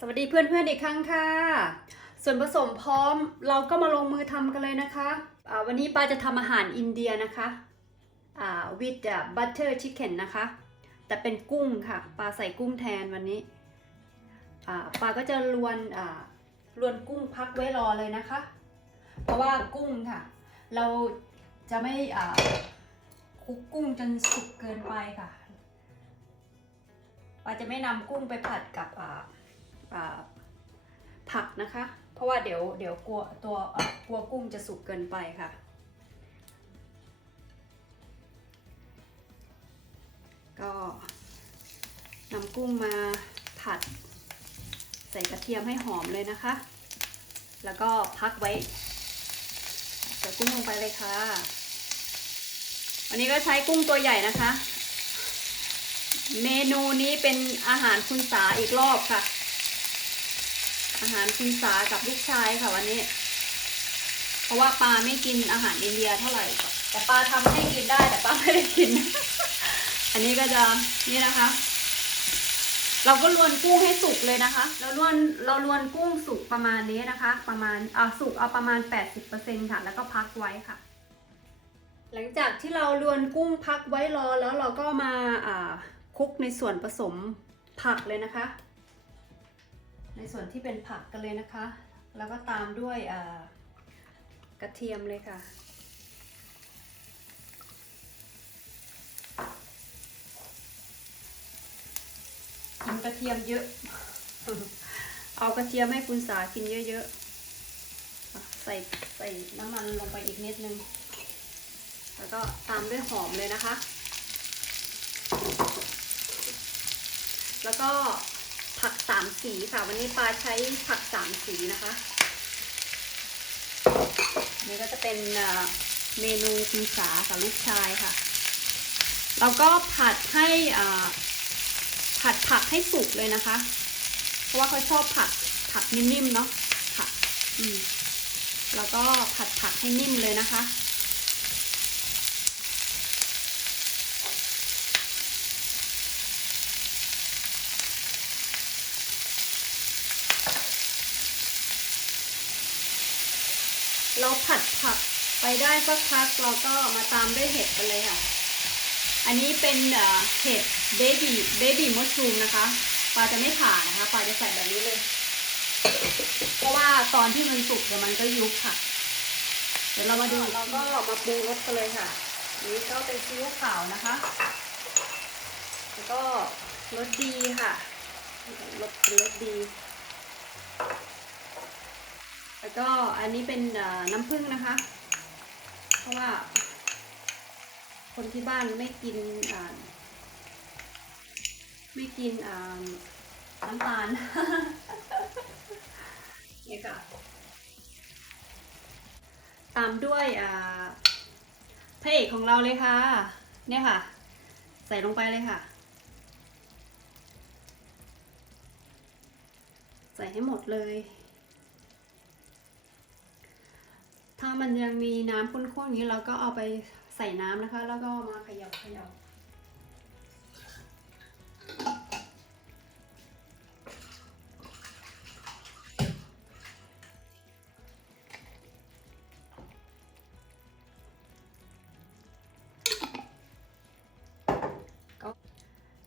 สวัสดีเพื่อนๆอีกครั้งค่ะ ส่วนผสมพร้อมเราก็มาลงมือทำกันเลยนะคะอ่าวันนี้ปาจะทำอาหารอินเดียนะคะ with the butter chicken นะคะ แต่เป็นกุ้งค่ะปลาใส่กุ้งแทนวันนี้อ่าปาก็จะลวนลวนกุ้งพักไว้รอเลยนะคะ เพราะว่ากุ้งค่ะ เราจะไม่คลุกกุ้งจนสุกเกินไปค่ะปาจะไม่นำกุ้งไปผัดกับ ผักนะคะ เพราะว่าเดี๋ยวเดี๋ยวกลัวตัวกลัวกุ้งจะสุกเกินไปค่ะ ก็นำกุ้งมาผัด ใส่กระเทียมให้หอมเลยนะคะ แล้วก็พักไว้ใส่กุ้งลงไปเลยค่ะ วันนี้ก็ใช้กุ้งตัวใหญ่นะคะ เมนูนี้เป็นอาหารคุณสาอีกรอบค่ะ อาหารคุณสากับลูกชายค่ะวันนี้ เพราะว่าปลาไม่กินอาหารอินเดียเท่าไหร่ แต่ปลาทำให้กินได้แต่ปลาไม่ได้กิน อันนี้ก็จะนี่นะคะ เราก็ลวนกุ้งให้สุกเลยนะคะ เราลวนเราลวนกุ้งสุกประมาณนี้นะคะ ประมาณอ่าสุกเอาประมาณ 80%ค่ะ แล้วก็พักไว้ค่ะ หลังจากที่เราลวนกุ้งพักไว้รอแล้วเราก็มาอ่าคลุกในส่วนผสมผักเลยนะคะ ในส่วนที่เป็นผักกันเลยนะคะ แล้วก็ตามด้วยกระเทียมเลยค่ะ กินกระเทียมเยอะ เอากระเทียมให้คุณสากินเยอะๆ ใส่ใส่น้ำมันลงไปอีกนิดนึง แล้วก็ตามด้วยหอมเลยนะคะ แล้วก็ามสีค่ะ วันนี้ปลาใช้ผักสามสีนะคะนี่ก็จะเป็นเมนูคุณสากับลูกชายค่ะ เราก็ผัดให้ผัดผักให้สุกเลยนะคะ เพราะว่าเขาชอบผัดผักนิ่มๆเนาะผักอืมแล้วก็ผัดผักให้นิ่มเลยนะคะ เราผัดผักไปได้สักพักเราก็มาตามด้วยเห็ดกันเลยค่ะ อันนี้เป็นเห็ดเบบี้เบบี้มัชรูมนะคะปลาจะไม่ผ่านะคะปลาจะใส่แบบนี้เลย เพราะว่าตอนที่มันสุกเดี๋ยวมันก็ยุบค่ะ เดี๋ยวเรามาดูเราก็มาปรุงรสกันเลยค่ะนี้ก็เป็นซีอิ๊วขาวนะคะ แล้วก็รสดีค่ะรสเป็นรสดี แล้วก็ อันนี้เป็นน้ำผึ้งนะคะ เพราะว่า คนที่บ้านไม่กินไม่กินน้ำตาลนี่ค่ะ ตามด้วยพระเอกของเราเลยค่ะ เนี่ยค่ะ ใส่ลงไปเลยค่ะ ใส่ให้หมดเลย ถ้ามันยังมีน้ำข้นๆอย่างนี้เราก็เอาไปใส่น้ำนะคะ แล้วก็มาเขยับขยับ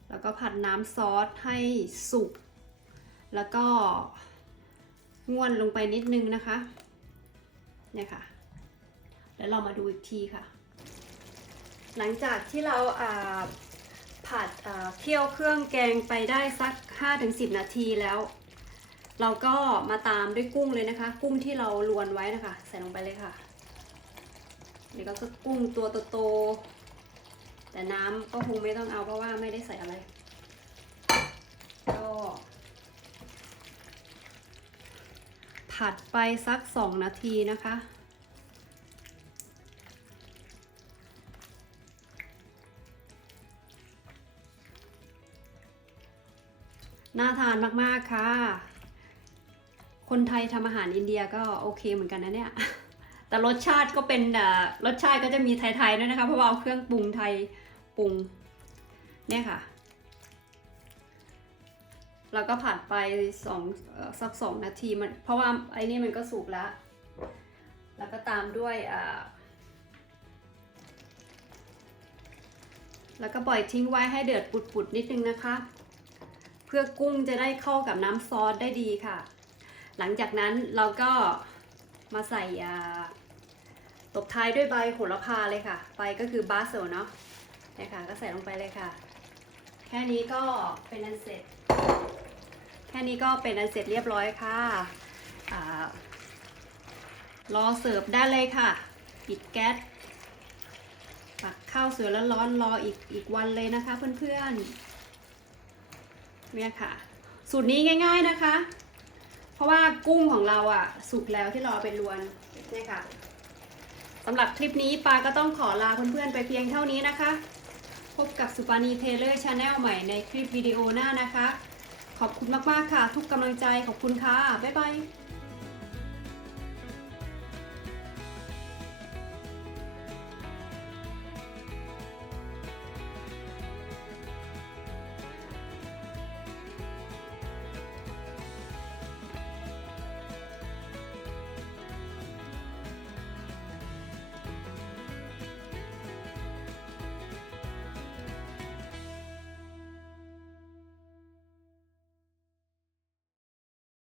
แล้วก็ผัดน้ำซอสให้สุก แล้วก็ง่วนลงไปนิดนึงนะคะ เนี่ยค่ะ แล้วเรามาดูอีกทีค่ะ หลังจากที่เราผัดเคี่ยวเครื่องแกงไปได้สัก 5-10 นาทีแล้ว เราก็มาตามด้วยกุ้งเลยนะคะ กุ้งที่เราลวนไว้นะคะ ใส่ลงไปเลยค่ะนี่ก็คือกุ้งตัวโตๆแต่น้ำก็คงไม่ต้องเอาเพราะว่าไม่ได้ใส่อะไร ก็ ผัดไปสัก 2 นาทีนะคะ น่าทานมาก ๆ ค่ะ คนไทยทำอาหารอินเดียก็โอเคเหมือนกันนะเนี่ย แต่รสชาติก็เป็นรสชาติก็จะมีไทย ๆ ด้วยนะคะ เพราะว่าเอาเครื่องปรุงไทยปรุงเนี่ยค่ะ แล้วก็ผัดไปสองสักสองนาทีมัน เพราะว่าไอ้นี่มันก็สุกแล้ว แล้วก็ตามด้วยอ่าแล้วก็ปล่อยทิ้งไว้ให้เดือดปุดๆนิดนึงนะคะ เพื่อกุ้งจะได้เข้ากับน้ำซอสได้ดีค่ะ หลังจากนั้นเราก็มาใส่อ่าตบท้ายด้วยใบโหระพาเลยค่ะ ใบก็คือบาสเซลเนาะนี่ค่ะก็ใส่ลงไปเลยค่ะ แค่นี้ก็เป็นอันเสร็จ แค่นี้ก็เป็นอันเสร็จเรียบร้อยค่ะรอเสิร์ฟได้เลยค่ะ ปิดแก๊สตักข้าวสวยแล้วร้อนรออีกอีกวันเลยนะคะเพื่อนๆเนี่ยค่ะ สูตรนี้ง่าย ๆนะคะ เพราะว่ากุ้งของเราอะสุกแล้วที่เราเอาไปลวนเนี่ยค่ะสำหรับคลิปนี้ปาก็ต้องขอลาเพื่อนๆไปเพียงเท่านี้นะคะ พบกับสุปานีเทเลอร์ชาแนลใหม่ในคลิปวิดีโอหน้านะคะ ขอบคุณมาก ๆ ค่ะ ทุกกำลังใจขอบคุณค่ะ บ๊ายบาย